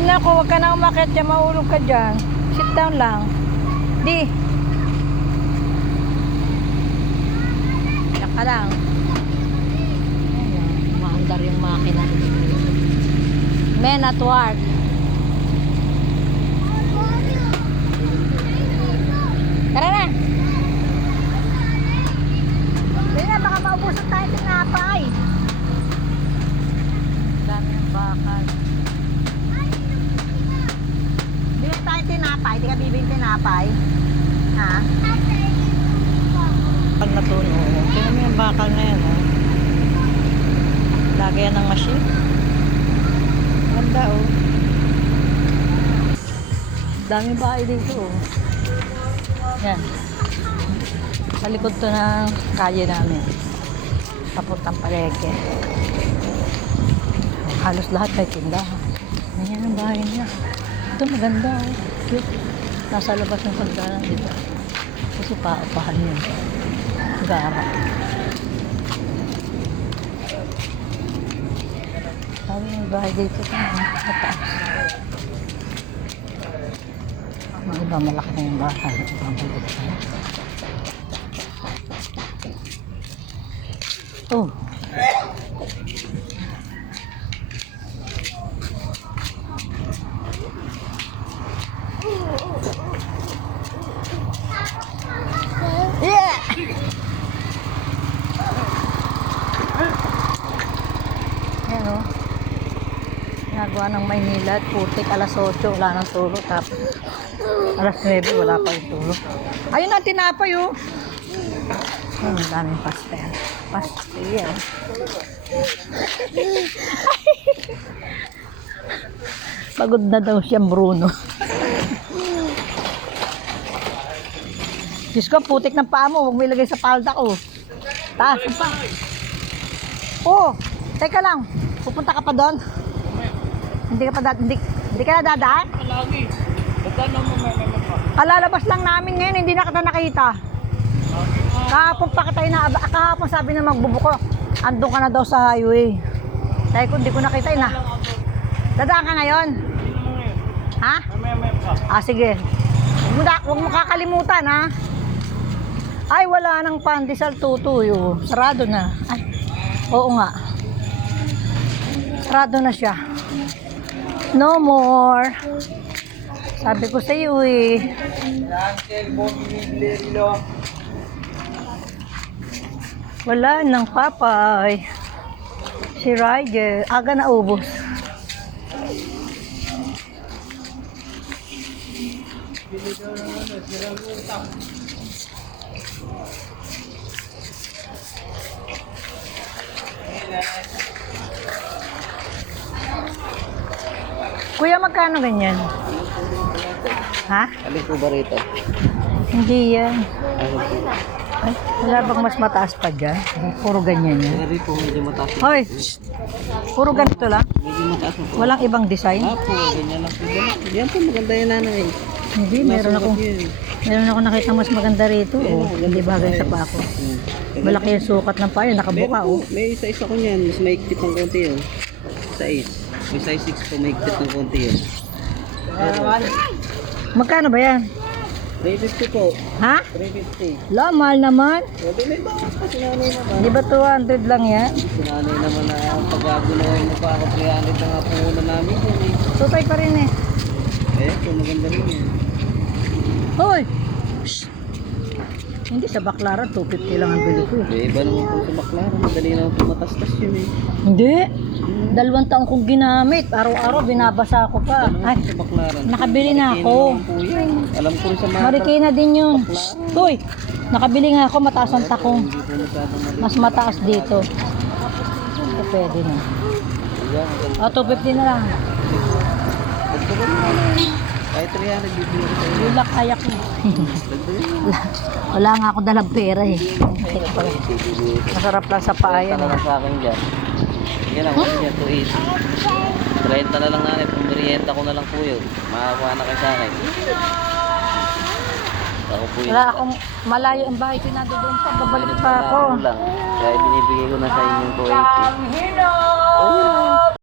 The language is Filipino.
Ay naku, huwag ka na umakit dyan, maulog ka dyan. Sit down lang. Di. Diyan ka lang. Ayan, yung makina. Men at work. Tara na. Dali na, baka maubusan tayo ng napay. Dami ng bakal. Bibig tayo tinapay, di ka bibig tinapay. Ha? Pag natuno, tingnan mo yung bakal na yan, oh. Lagay yan ng machine. Ganda, oh. Dami bahay dito, oh. Yan. Sa likod to ng kalye namin. Papuntang palengke. Halos lahat may tindahan. Ganyan ang bahay niya. Ito maganda, oh. Cute. Nasa labas ng pagdaan dito. Kasi paupahan yun. Gara. Sabi yung bahay dito sa mataas. Ang iba malaki na yung bahay. Ang na. Oh. Yeah! Yan o. Ginagawa ng Maynila at putik alas 8, wala nang tulo. Tapos alas 9, wala pa yung tulo. Ayun na, tinapay o. Ayun, ang daming pastel. Pastel. Pagod na daw siyang Bruno. Diyos ko, putik ng paa mo. Huwag mo ilagay sa palda ko. Taas pa. Oh, teka lang. Pupunta ka pa doon? Hindi ka pa da- hindi, hindi ka na dadaan? Lagi. Baka naman may pa. Kalalabas lang namin ngayon, hindi na kita nakita. Kahapon pa kita inaaba. ah, Kahapon sabi na magbubuko. Andun ka na daw sa highway. Sabi ko, hindi ko nakita ina. Dadaan ka ngayon? Hindi naman ngayon. Ha? May may pa. Ah, sige. Huwag mo, na- huwag mo kakalimutan, ha? Ay, wala nang pandesal tutuyo. Sarado na. Ay, oo nga. Sarado na siya. No more. Sabi ko sa iyo eh. Wala nang papay. Si Ryder, aga na ubos. Kuya, magkano ganyan? Ha? Alin po ba rito? Hindi yan. Ay, wala bang mas mataas pa dyan? Puro ganyan yan. Meron po medyo mataas. Hoy! shh! Puro ganito lang? Medyo mataas po. Walang ibang design? Ah po, ganyan lang po. Yan po maganda yan nanay. Hindi, meron akong, yun. Meron ako nakita mas maganda rito. Oh, hindi bagay sa pa ako. Hmm. Malaki yung sukat ng payo, nakabuka po, oh. May isa-isa ko niyan. Mas maigpit ng konti yun. Size. May size 6 po, maigpit ng konti yun. Magkano ba yan? 350 po. Ha? 350. La, mahal naman. Pwede may bawas pa sinanay naman. Di ba 200 lang yan? Sinanay naman na pag-agunawan mo pa ako 300 na nga puhunan namin yun eh. Tutay pa rin eh. Eh, kung maganda rin yan. Hoy! Shh! Hindi sa baklaran, 250 lang ang bili ko eh. Iba naman po sa baklaran. Madali naman po matastas yun eh. Hindi. Dalawang taong kong ginamit. Araw-araw binabasa ko pa. Ay, Sa baklaran. nakabili na ako. Alam ko rin sa mga Marikina din yun. Hoy! Nakabili nga ako, mataas ang takong. Mas mataas dito. Ito pwede na. Maganda. O, 250 na lang. Na. Kahit 300 bibigyan ko sa'yo. Wala kaya ko. Dagdagan mo. Wala nga ako dalang pera eh. Masarap lang sa paa 30 yan na eh. lang sa akin dyan. Yan ang ano yan, 280. 30 na lang nanay, pang merienda ko na lang po yun. Makakuha na kayo sa akin. Ako po yun. Wala akong malayo ang bahay ko nandoon pa. Babalik pa ako. lang. Kaya binibigay ko na sa inyo yung 280. Hello!